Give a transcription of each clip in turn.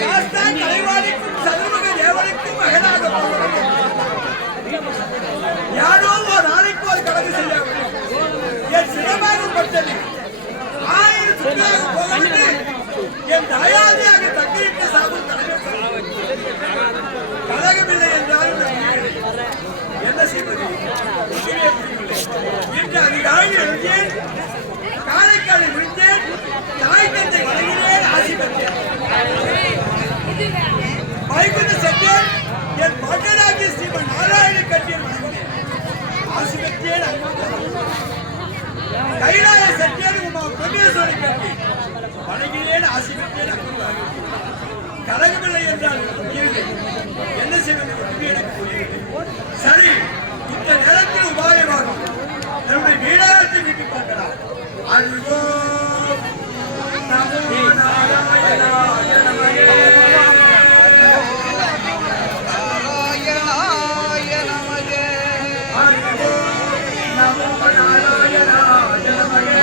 சாஸ்தா தலைவாணிக்கும் சதுர்முக தேவனுக்கும் மகனாக யாரோ ஒரு நாளைக்கு ஒரு கடமை செய்ய என் சிரமாகப்பட்டது 1000 சுற்றாக போகிறது என் தயாதியாக தக்கியிட்ட சாகும் கழகமில்லை என்றாலும் என்ன செய்வது இன்று அதிகாலை எழுந்தேன் காலைக்காலை விழுந்தேன் தாய் தந்தை வணங்கினேன் ஆசி பெற்றேன் வைகுண்ட சென்றேன் என் பாட்டனாகிய ஸ்ரீமன் நாராயண கட்டியன் வணங்கினேன் ஆசி பெற்றேன் கைலாய சென்றேன் உமா பிரமேஸ்வரை கட்டி வணங்கினேன் ஆசி பெற்றேன் கழகமில்லை என்றால் என்ன செய்வது எனக்கு புரியவில்லை சரி இந்த நேரத்தில் உபாயமாகும் நம்முடைய வீடாரத்தை நீட்டி பார்க்கலாம் அல்வோ நமோ நாராயணாய நமஹே நாராயணாய நமஹே அல்வோ நமோ நாராயணாய நமஹே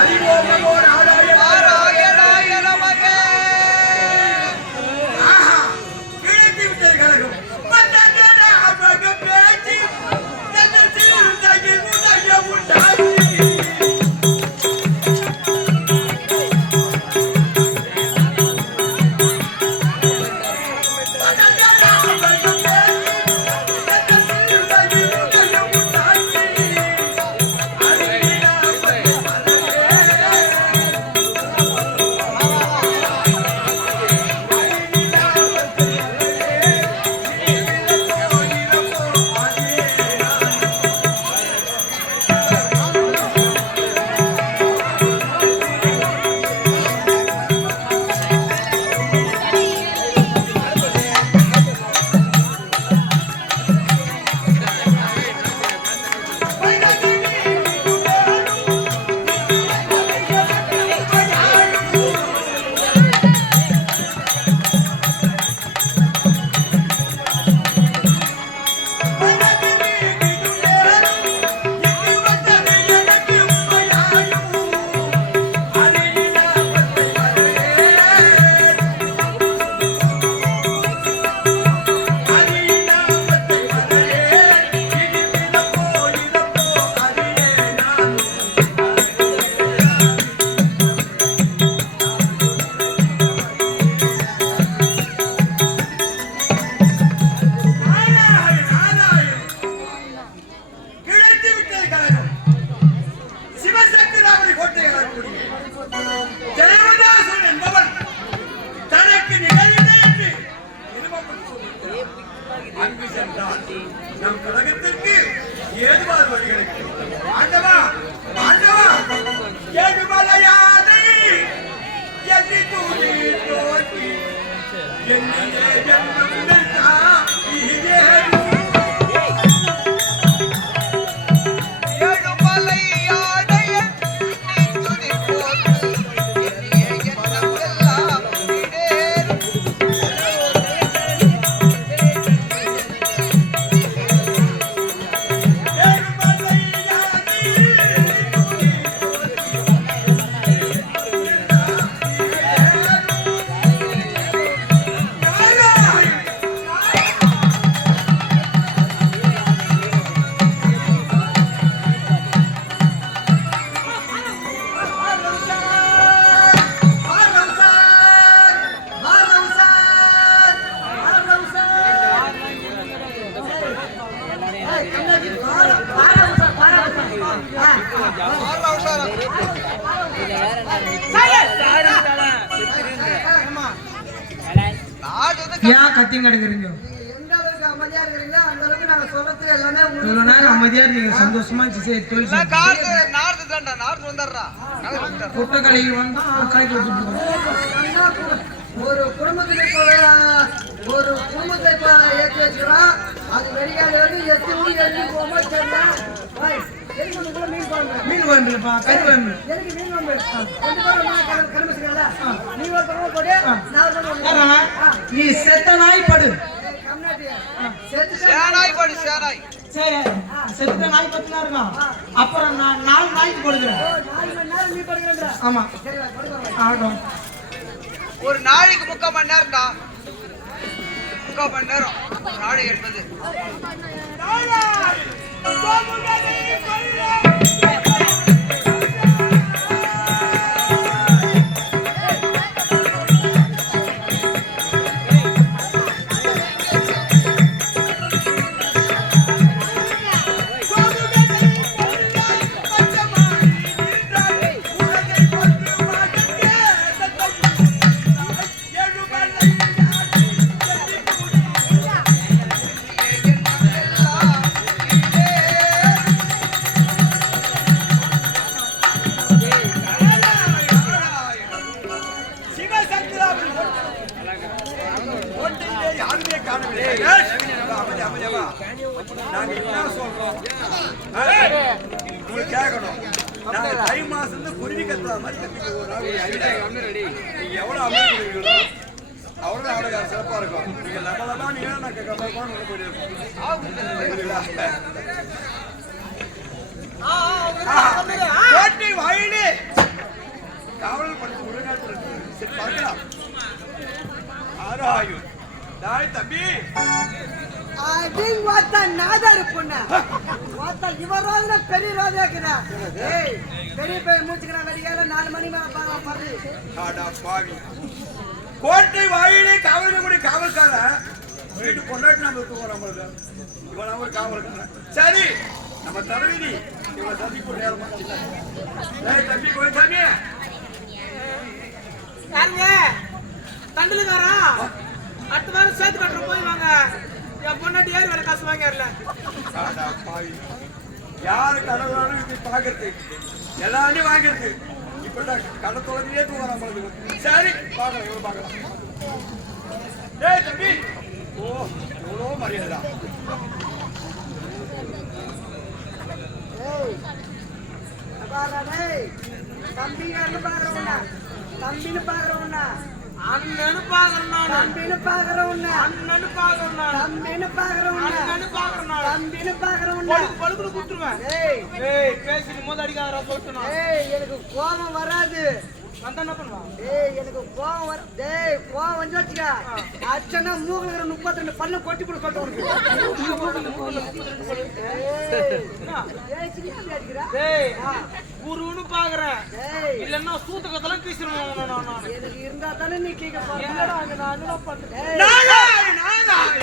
அல்வோ நமோ நாராயணாய நமஹே ஆஹா வீடத்தை விட்டது கழகம் நம் கழகத்திற்கு ஏதுவாத வழிகளுக்கு ஆண்டவா ஆண்டவா ஏதுமலையாதை எதி தூதி தோட்டி என்னையே ஜன்மம் நின்றா இதே கத்தியம் கிடைக்கிறீங்க அமைதியா இருக்கீங்க சந்தோஷமா குட்டை கடைக்கு வந்தா கடைக்கு ஒரு குடும்பத்தை ஏற்றி வச்சுக்கிறோம் அது வெடிக்காத எத்தி போகும்போது மீன் வேண்டுப்பா கறி வேணும் எனக்கு மீன் வேண்டு கிளம்பி நீ ஒரு பக்கம் போடு நீ செத்த நாய் படு செத்த நாய் பத்தினா இருக்கும் அப்புறம் நான் 4 நாய்க்கு போடுகிறேன் நீ படுகிறேன் ஆமா ஆகட்டும் ஒரு நாளைக்கு 3/4 மணி நேரம்டா. 3/4 மணி நேரம் நாளை என்பது. நாங்க என்ன சொல்றோம் உங்களுக்கு கேட்கணும். நாங்க தை மாசம் குருவி கத்துற மாதிரி கத்திக்க ஒரு நாள் நீங்க எவ்வளவு அமைக்கிறீங்களோ அவ்வளவு அவ்வளவு சிறப்பா இருக்கும். நீங்க லபலமா நீங்க நாங்க கபலமான கோட்டை வாயிலே காவல் படுத்து உடனே சரி பார்க்கலாம். ஆராயும் தாய் தம்பி அடிங் வாத்தா நாதாரு பொண்ணா வாத்தா இவரோட பெரிய ரோதியாக்குறா. ஏய் பெரிய பெரிய மூச்சுக்குறா வெளியில 4 மணி மேல பாரு. ஆடா பாவி கோட்டை வாயிலே காவல்குடி காவல்கார வீட்டு பொண்டாட்டி நம்ம தூங்குறோம். நம்மளுக்கு இவன் ஒரு காவல்கார. சரி நம்ம தலைவிதி இவன் சந்திப்பு நேரமா தம்பி கோயில் சாமி யாருங்க தண்டலுக்காரா அடுத்த வாரம் சேர்த்து கட்டுற போய் வாங்க. என் பொண்ணாட்டி யாரு வேலை காசு வாங்கிடல. யாரு கடவுளாலும் இப்படி பாக்குறது எல்லாரையும் வாங்கிறது இப்பதான் கடை தொலைஞ்சிலே தூங்குறான் நம்மளுக்கு. சரி பாக்கலாம் இவ்வளவு பாக்கலாம். டேய் தம்பி ஓ எவ்வளோ மரியாதை. தம்பின்னு பாக்குறவண்ணா தம்பின்னு பாக்குறவண்ணா அண்ணனு பாக்குறவண்ணா தம்பின்னு பாக்குறவண்ணா அண்ணனு பாக்குறவண்ணா தம்பின்னு பாக்குறவண்ணா அண்ணனு பாக்குறவண்ணா தம்பின்னு பாக்குறவண்ணா பழுக்குல குத்துருவேன். ஏய் பேசிட்டு மோத அடிக்காதடா சொல்றேன். ஏய் எனக்கு கோபம் வராது. வந்தா என்ன பண்ணுவா? ஏய் எனக்கு கோபம் வர. டேய் கோபம் வந்து வச்சுக்க அச்சனா மூக்குல இருக்கிற 32 பல்ல கொட்டி போடு சொல்றேன் உனக்கு. டேய் குருன்னு பாக்குறேன். இல்லன்னா சூத்தகத்தெல்லாம் கீசிடுவேன் நான். எனக்கு இருந்தா தானே நீ கேட்க போற. என்னடா அங்க நான் என்ன பண்றேன்? நானாய்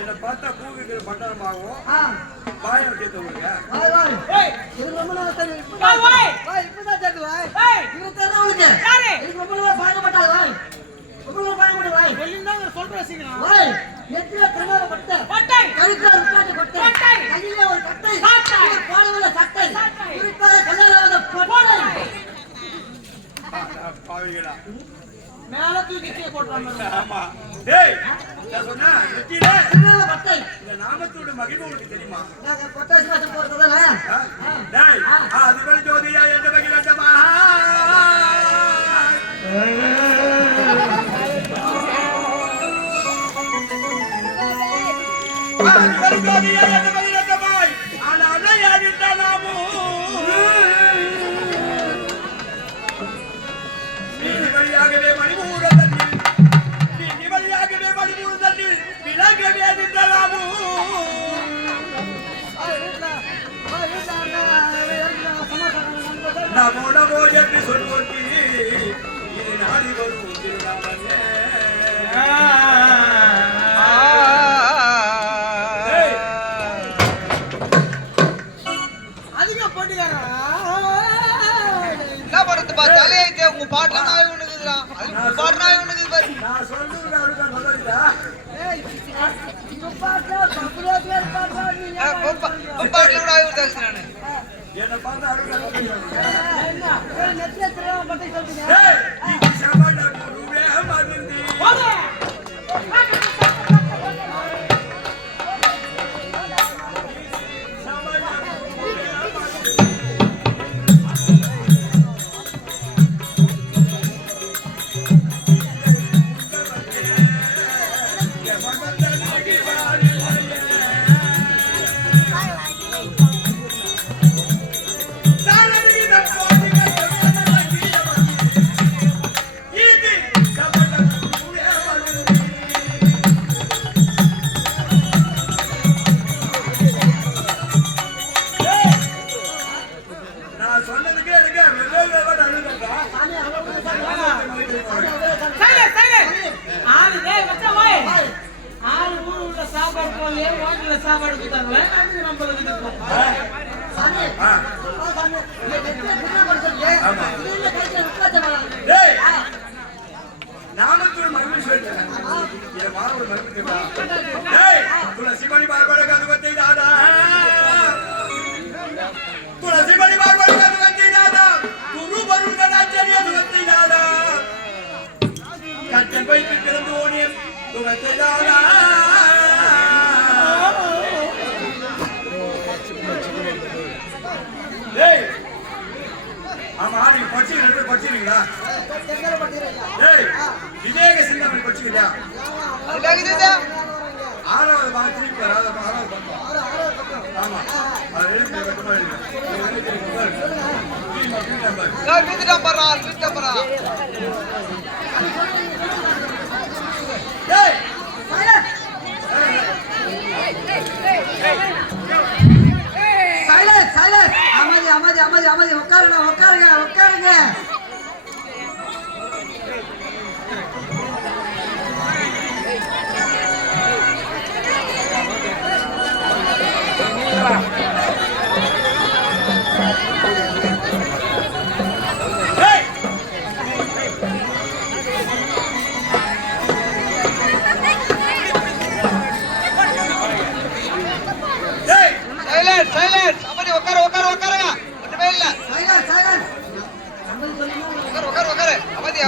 என்ன பார்த்தா கூவிக்கிற பண்டனமாகும் பாயம் கேட்க பாவிகளா மேல தூக்கி போடுறாங்க. ஆமா டேய் நான் சொன்னா நெத்தியில பட்டை இந்த நாமத்தோட மகிமை உங்களுக்கு தெரியுமா? நாங்க பட்டாசு காசு போறதா டேய் அது வரை ஜோதியா என்ற மகிழண்டமா அது வரை ஜோதியா என்ற மகிழண்டமா ஆனா அணையாடிட்ட நாமோ நீ வழியாகவே மணிமூட நமோ நமோ என்று சொல்வோட்டி இது நாடி வரும் திருநாமமே. அதிகம் போட்டிக்காரா என்ன படத்து பா தலையை உங்க பாட்டுல நாய் ஒண்ணுக்குதுடா. அது பாட்டு நாய் ஒண்ணுக்குது பாரு. நான் சொல்றது அருகா நல்லதா? ஏய் இந்த பாட்டு தப்புல பேர் பாடுறா நீ. பாட்டுல பேசுறேன் நானு. என்ன பார்த்தா அழுகாத. நெத்தில திரும்ப பத்தி சொல்றீங்க ஏய், இது சமண குருவே மருந்தி. நான் சொன்னதுக்கே எனக்கு வெவ்வேறு அழுகா. சாப்பாடு கொடுத்தாங்க நம்மளுக்கு நாமத்தூர் மறுபடியும் சொல்லிட்டேன். இதை மாணவர் மறுபடியும் துளசி மணி பார்ப்பட கதுவத்தை தாதா, துளசி மணி பார்ப்பட கதுவத்தை தாதா, குரு பருள் கடாச்சரிய துவத்தை தாதா, கச்சன் வைத்து பிறந்து ஓடியம் துவத்தை தாதா. ஆமா, நீங்க படிச்சிருக்கீங்களா? விவேக சிந்தாமணி படிச்சுக்கிட்டா? அது வேகுதா? 6வது பாகம் திருப்பி 6வது பக்கம். ஆமா, அது எழுதி கட்டமா இருக்கு. நான் வீட்டுக்கு போறா. ஏய், சைலன்ஸ் அமைதி உட்காருங்க சைலன்ஸ் அமைதி உட்காருங்க. ஒண்ணுமே இல்ல. உட்காரு. அமைதி.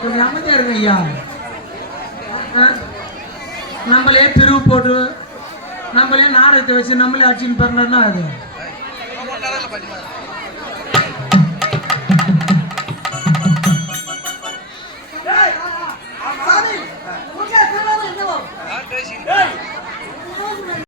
கொஞ்சம் அமைதியா இருங்க ஐயா. நம்மளே தெருவு போட்டு நம்மளே நாடகத்தை வச்சு நம்மளே அடிச்சுன்னு பண்ணா அது ஏய்,